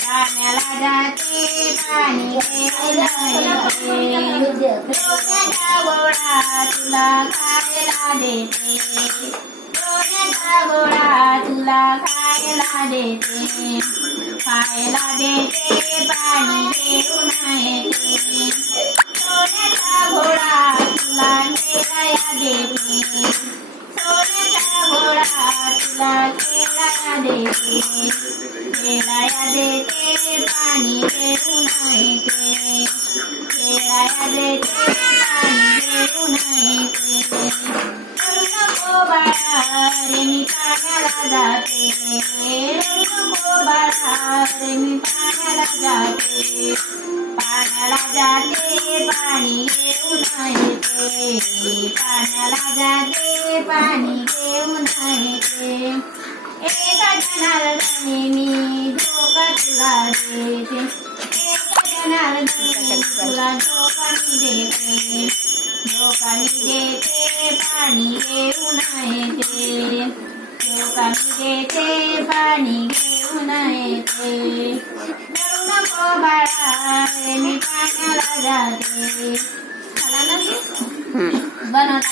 पाण्याला जाते पाणी घेऊन येते सोन्याचा गोळा तुला खायला देते सोन्याचा गोळा तुला खायला देते पाणी घेऊन येते सोन्याचा घोडा तुला खेळाया देते सोन्याचा घोडा तुला खेळाया देते पाणी घेऊन येते खेळाया देते पाणी घेऊन येते रडू नको बाळा रे मी पाण्याला जाते रडू नको बाळा रे मी पाण्याला जाते पाण्याला जाते पाणी घेऊन येते पाण्याला जाते पाणी घेऊन येते एका जनार्दनी मी धोका तुला देते एका जनार्दनी तुला धोका मी देते पाणी घेऊन येते धोका मी देते पाणी घेऊन येते रडू नको बाळा रे मी पाण्याला जाते. झाला ना?